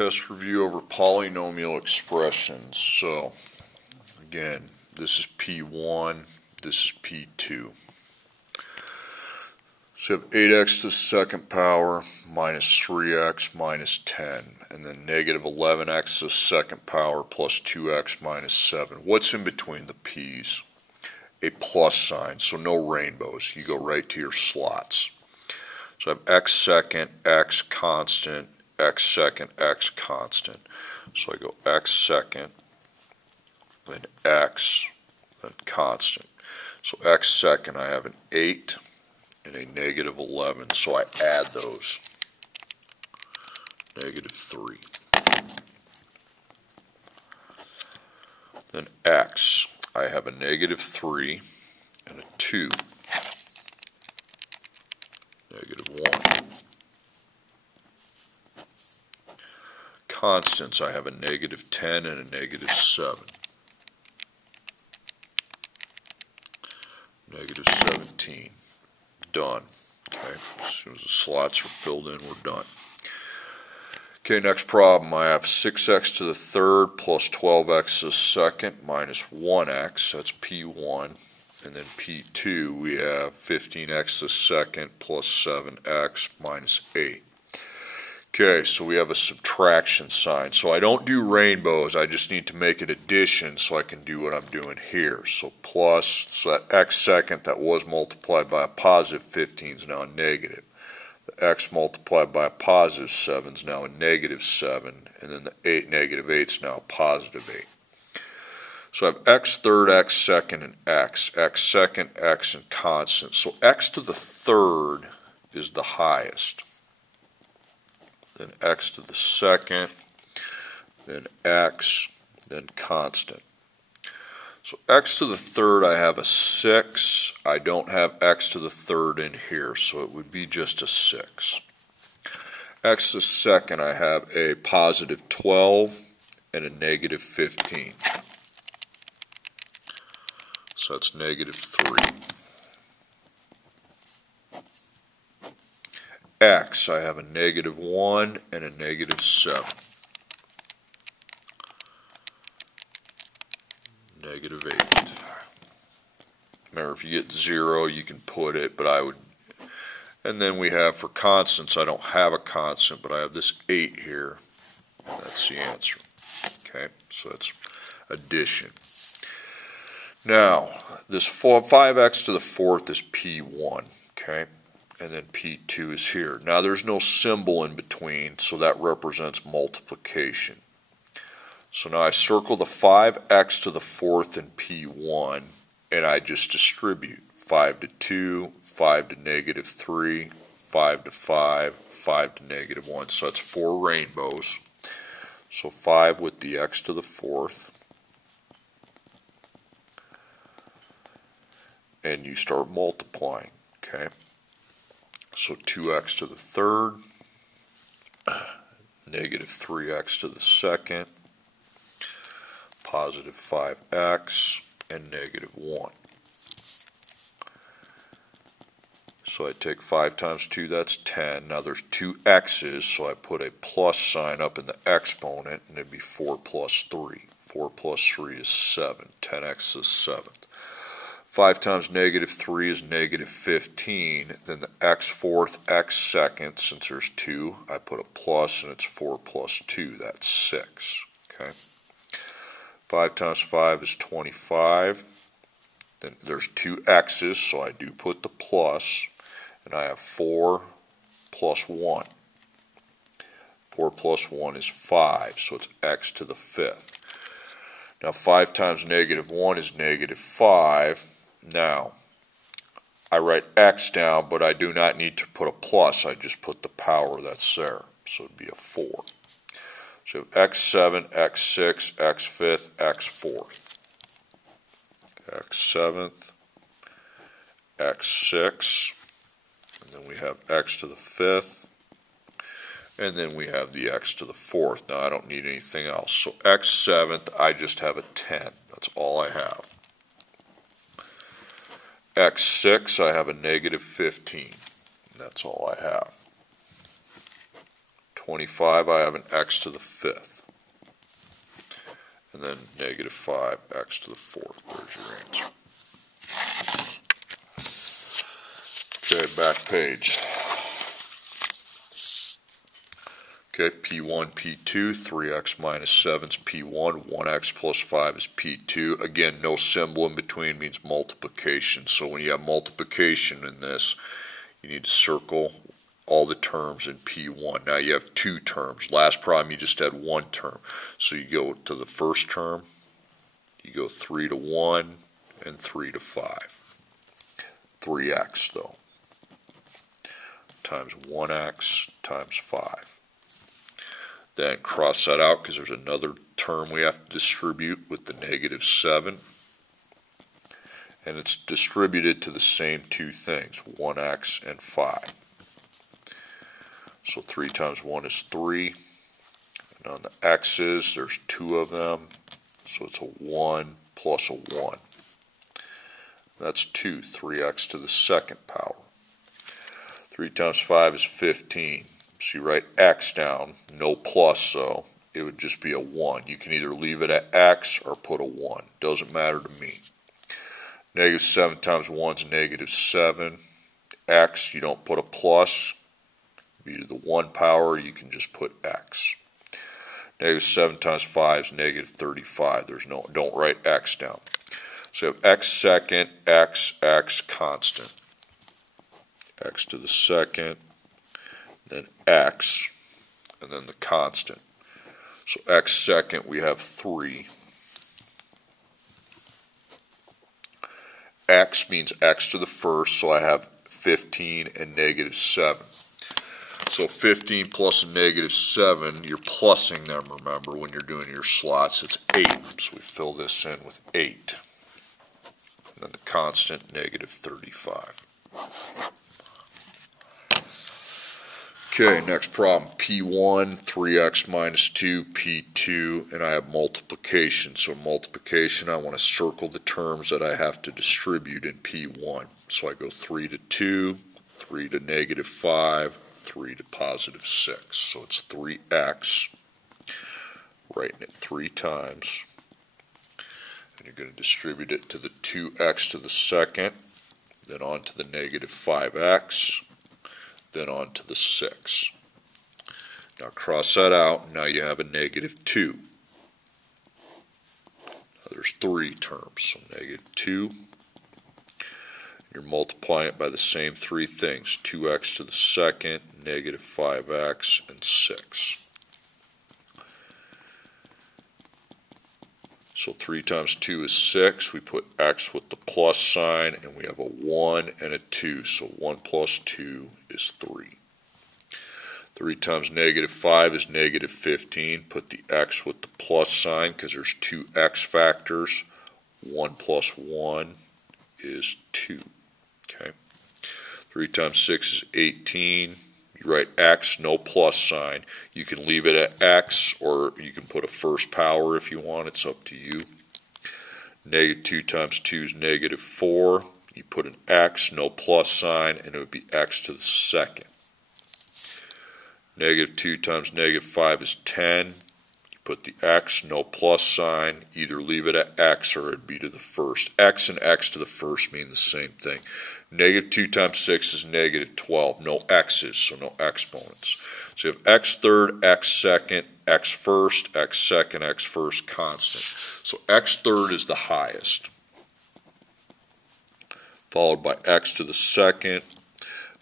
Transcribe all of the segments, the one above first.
test review over polynomial expressions. So, again, this is P1, this is P2. So you have 8x to the second power minus 3x minus 10, and then negative 11x to the second power plus 2x minus 7. What's in between the p's? A plus sign, so no rainbows. You go right to your slots. So I have x second, x constant, x second, x constant. So I go x second, then x, then constant. So x second, I have an 8 and a negative 11, so I add those. Negative 3. Then x, I have a negative 3 and a 2. Negative 1. Constants, I have a negative 10 and a negative 7. Negative 17. Done. Okay, as soon as the slots are filled in, we're done. Okay, next problem. I have 6x to the third plus 12x to the second minus 1x. That's P1. And then P2, we have 15x to the second plus 7x minus 8. Okay, so we have a subtraction sign. So I don't do rainbows. I just need to make an addition so I can do what I'm doing here. So plus, so that x second that was multiplied by a positive 15 is now a negative. The x multiplied by a positive 7 is now a negative 7. And then the negative 8 is now a positive 8. So I have x third, x second, and x second, x, and constant. So x to the third is the highest. Then x to the second, then x, then constant. So x to the third, I have a 6. I don't have x to the third in here, so it would be just a 6. X to the second, I have a positive 12 and a negative 15. So that's negative 3. X, I have a negative 1 and a negative 7. Negative 8. Remember, if you get 0, you can put it, but I would. And then we have for constants, I don't have a constant, but I have this 8 here. And that's the answer. Okay, so that's addition. Now, this 5x to the fourth is P1, okay? And then P2 is here. Now, there's no symbol in between, so that represents multiplication. So now I circle the 5x to the fourth in P1, and I just distribute 5 to 2, 5 to negative 3, 5 to 5, 5 to negative 1. So that's 4 rainbows. So 5 with the x to the fourth. And you start multiplying, okay? So 2x to the third, negative 3x to the second, positive 5x, and negative 1. So I take 5 times 2, that's 10. Now there's 2 x's, so I put a plus sign up in the exponent, and it'd be 4 plus 3. 4 plus 3 is 7. 10x is 7th. 5 times negative 3 is negative 15. Then the x fourth, x second, since there's 2, I put a plus, and it's 4 plus 2. That's 6. Okay. 5 times 5 is 25. Then there's 2 x's, so I do put the plus, and I have 4 plus 1. 4 plus 1 is 5, so it's x to the fifth. Now 5 times negative 1 is negative 5. Now, I write x down, but I do not need to put a plus. I just put the power that's there. So it would be a 4. So x7, x6, x5th, x4th. x7th, x6, and then we have x to the fifth, and then we have the x to the fourth. Now I don't need anything else. So x7th, I just have a 10. That's all I have. x6, I have a negative 15. That's all I have. 25, I have an x to the 5th. And then negative 5x to the 4th. There's your answer. Okay, back page. Okay, P1, P2, 3x minus 7 is P1, 1x plus 5 is P2. Again, no symbol in between means multiplication. So when you have multiplication in this, you need to circle all the terms in P1. Now you have two terms. Last problem you just had one term. So you go to the first term, you go 3 to 1 and 3 to 5. 3x though, times 1x times 5. Then cross that out because there's another term we have to distribute with the negative 7. And it's distributed to the same two things, 1x and 5. So 3 times 1 is 3. And on the x's, there's 2 of them. So it's a 1 plus a 1. That's 2, 3x to the 2nd power. 3 times 5 is 15. So you write x down, no plus, so it would just be a 1. You can either leave it at x or put a 1. Doesn't matter to me. Negative 7 times 1 is negative 7. X, you don't put a plus. Be to the 1 power, you can just put x. Negative 7 times 5 is negative 35. Don't write x down. So you have x second, x constant. X to the 2nd, then x, and then the constant. So x second, we have 3. X means x to the 1st, so I have 15 and negative 7. So 15 plus a negative 7, you're plussing them, remember, when you're doing your slots. It's 8, so we fill this in with 8. And then the constant, negative 35. Okay, next problem, P1, 3x minus 2, P2, and I have multiplication. So multiplication, I want to circle the terms that I have to distribute in P1. So I go 3 to 2, 3 to negative 5, 3 to positive 6. So it's 3x, writing it 3 times. And you're going to distribute it to the 2x to the 2nd, then on to the negative 5x, then on to the 6. Now cross that out, now you have a negative 2. Now there's 3 terms, so negative 2. You're multiplying it by the same 3 things, 2x to the 2nd, negative 5x, and 6. So 3 times 2 is 6. We put x with the plus sign, and we have a 1 and a 2. So 1 plus 2 is 3. 3 times negative 5 is negative 15. Put the x with the plus sign because there's 2 x factors. 1 plus 1 is 2. Okay. 3 times 6 is 18. You write x, no plus sign. You can leave it at x, or you can put a first power if you want. It's up to you. Negative 2 times 2 is negative 4. You put an x, no plus sign, and it would be x to the 2nd. Negative 2 times negative 5 is 10. You put the x, no plus sign. Either leave it at x or it would be to the 1st. X and x to the 1st mean the same thing. Negative 2 times 6 is negative 12. No x's, so no exponents. So you have x third, x second, x first, x second, x first, constant. So x third is the highest, followed by x to the 2nd,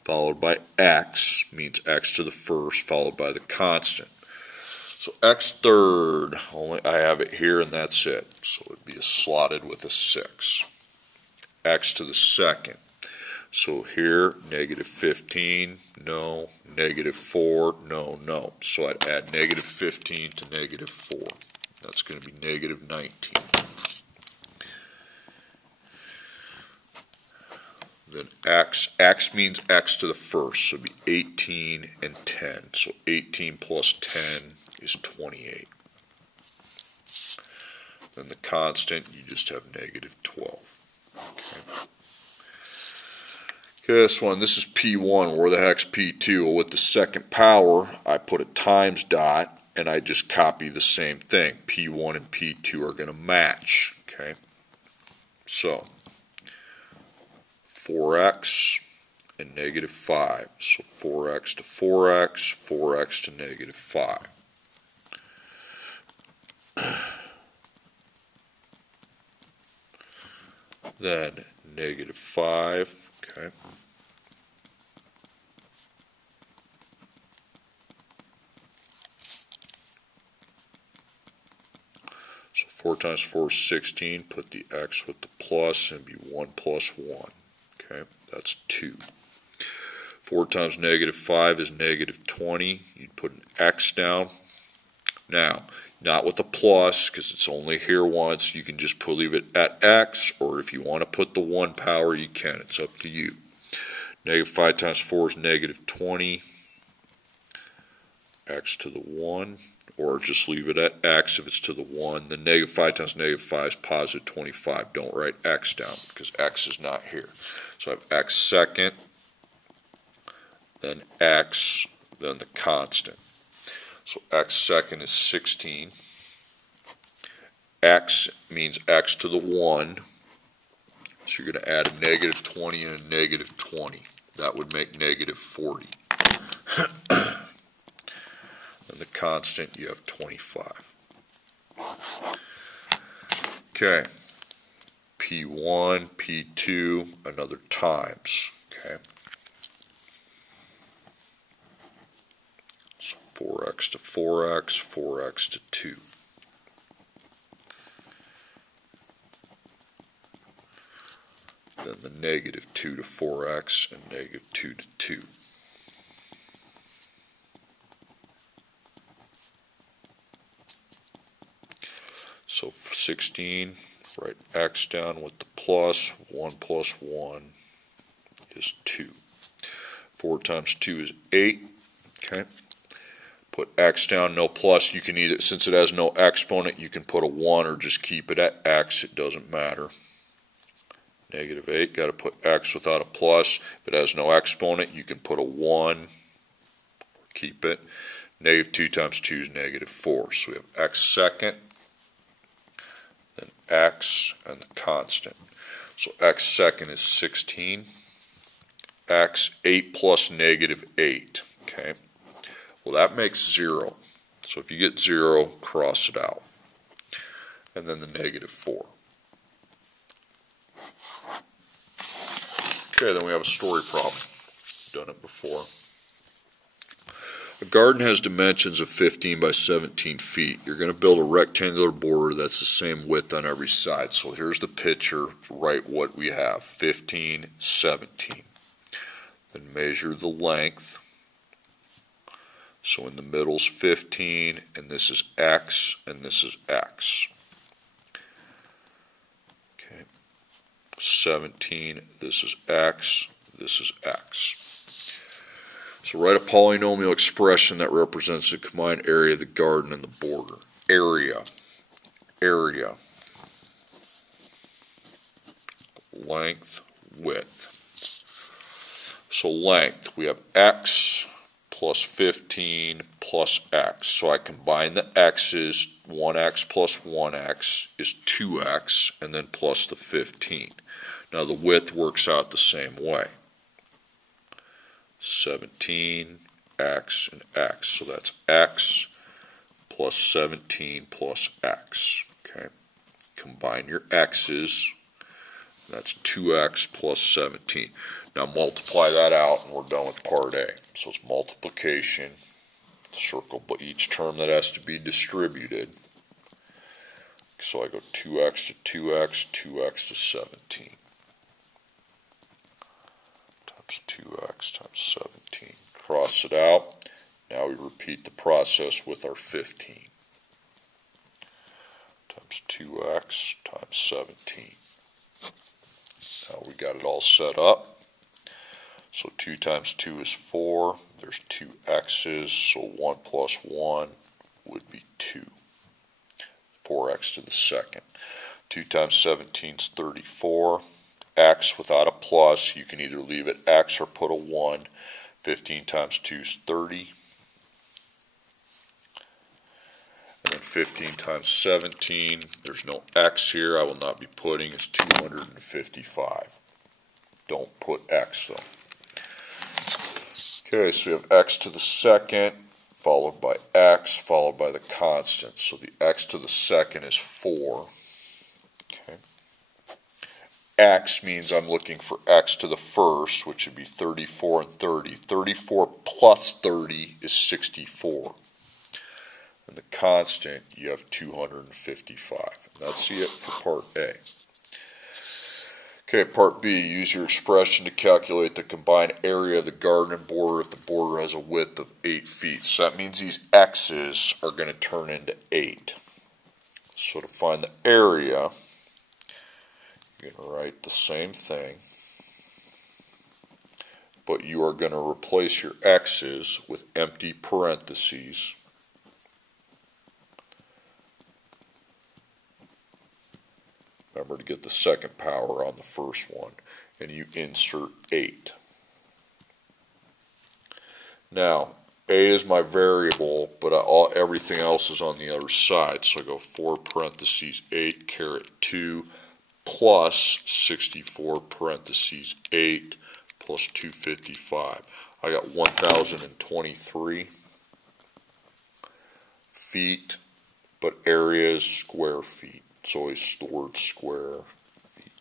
followed by x, means x to the 1st, followed by the constant. So x third, only I have it here and that's it. So it would be slotted with a 6. X to the 2nd. So here, negative 15, no. Negative 4, no, no. So I'd add negative 15 to negative 4. That's going to be negative 19. Then x means x to the 1st, so it would be 18 and 10. So 18 plus 10 is 28. Then the constant, you just have negative 12. Okay. Okay, this is P1. Where the heck's P2? Well, with the second power, I put a times dot, and I just copy the same thing. P1 and P2 are going to match. Okay, so 4x and negative 5. So 4x to 4x, 4x to negative 5. Then negative 5, okay. So 4 times 4 is 16. Put the x with the plus and be 1 plus 1. Okay, that's 2. 4 times negative 5 is negative 20. You'd put an x down. Now, not with a plus, because it's only here once. You can just leave it at x, or if you want to put the 1 power, you can. It's up to you. Negative 5 times 4 is negative 20. X to the 1, or just leave it at x if it's to the 1. Then negative 5 times negative 5 is positive 25. Don't write x down, because x is not here. So I have x second, then x, then the constant. So x second is 16. X means x to the 1. So you're going to add a negative 20 and a negative 20. That would make negative 40. And the constant, you have 25. Okay. P1, P2, another times. Okay. So 4x to 4x, 4x to 2. Then the negative 2 to 4x and negative 2 to 2. So 16, write x down with the plus. 1 plus 1 is 2. 4 times 2 is 8. Okay. Put x down, no plus. You can either, since it has no exponent, you can put a 1 or just keep it at x. It doesn't matter. Negative 8, got to put x without a plus. If it has no exponent, you can put a 1, keep it. Negative 2 times 2 is negative 4. So we have x second, then x, and the constant. So x second is 16. X, 8 plus negative 8. Okay. Well, that makes 0. So if you get 0, cross it out. And then the negative 4. Okay, then we have a story problem. Done it before. A garden has dimensions of 15 by 17 feet. You're going to build a rectangular border that's the same width on every side. So here's the picture. Write what we have. 15, 17. Then measure the length. So in the middle is 15, and this is x, and this is x. 17, this is x, this is x. So write a polynomial expression that represents the combined area of the garden and the border. Area, length, width. So length, we have x plus 15 plus x. So I combine the x's. 1x plus 1x is 2x, and then plus the 15. Now the width works out the same way. 17, x, and x. So that's x plus 17 plus x. Okay. Combine your x's. That's 2x plus 17. Now multiply that out, and we're done with part A. So it's multiplication. Circle each term that has to be distributed. So I go 2x to 2x, 2x to 17. Times 2x times 17. Cross it out. Now we repeat the process with our 15. Times 2x times 17. Now we got it all set up. So 2 times 2 is 4. There's 2 x's, so 1 plus 1 would be 2. 4x to the second. 2 times 17 is 34. x without a plus. You can either leave it x or put a 1. 15 times 2 is 30. And then 15 times 17, there's no x here, I will not be putting, is 255. Don't put x though. Okay, so we have x to the second, followed by x, followed by the constant. So the x to the second is 4. Okay. X means I'm looking for x to the first, which would be 34 and 30. 34 plus 30 is 64. And the constant, you have 255. And that's it for part A. Okay, part B, use your expression to calculate the combined area of the garden and border if the border has a width of 8 feet. So that means these x's are going to turn into 8. So to find the area, you're going to write the same thing, but you are going to replace your x's with empty parentheses. Remember to get the second power on the first one, and you insert 8. Now, A is my variable, but everything else is on the other side. So I go 4 parentheses 8 caret 2 plus 64 parentheses 8 plus 255. I got 1,023 feet, but area is square feet. It's always stored square feet.